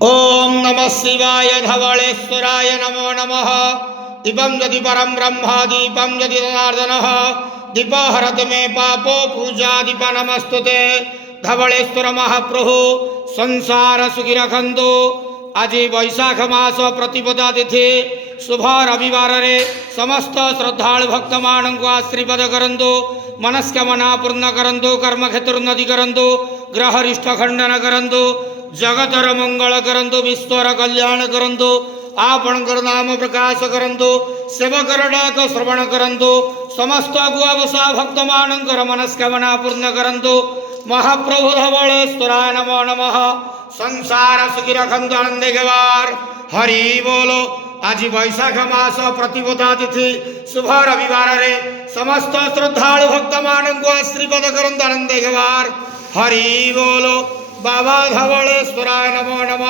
ओम नमः शिवाय धवलेश्वराय नमो नमः। दीपं यदि परं ब्रह्म दीपं यदि जनार्दनः दीपो हरति मे पापो पूजा दीप नमस्तुते। धवलेश्वर महाप्रभु संसार सुखी रखंतु। आज वैशाख मास प्रतिपदा तिथि शुभ रविवार रे समस्त श्रद्धालु भक्त मान को आशीर्वाद करंतु। मनस्कामना पूर्ण करंतु। कर्म क्षेत्र उन्नति करंतु। ग्रह रिष्ठ खंडन करंतु। जगतर मंगल करंतु। विश्वर कल्याण करंतु। आपणकर नाम प्रकाश करंतु। सेवकर डाक श्रवण करंतु। समस्त गुआवसा भक्त मानकर मनस्कामना पूर्ण करंतु। महाप्रभु धवलेश्वराय नमो नमः। संसार सुखी रखंतु आनंदे गवार। हरि बोलो। आज वैशाख मास प्रतिपदा तिथि शुभ रविवार रे समस्त श्रद्धालु भक्त मान को आशीर्वाद करंतु आनंदे गवार। हरि बोलो। बाबा धवलेश्वराय नमो नमः।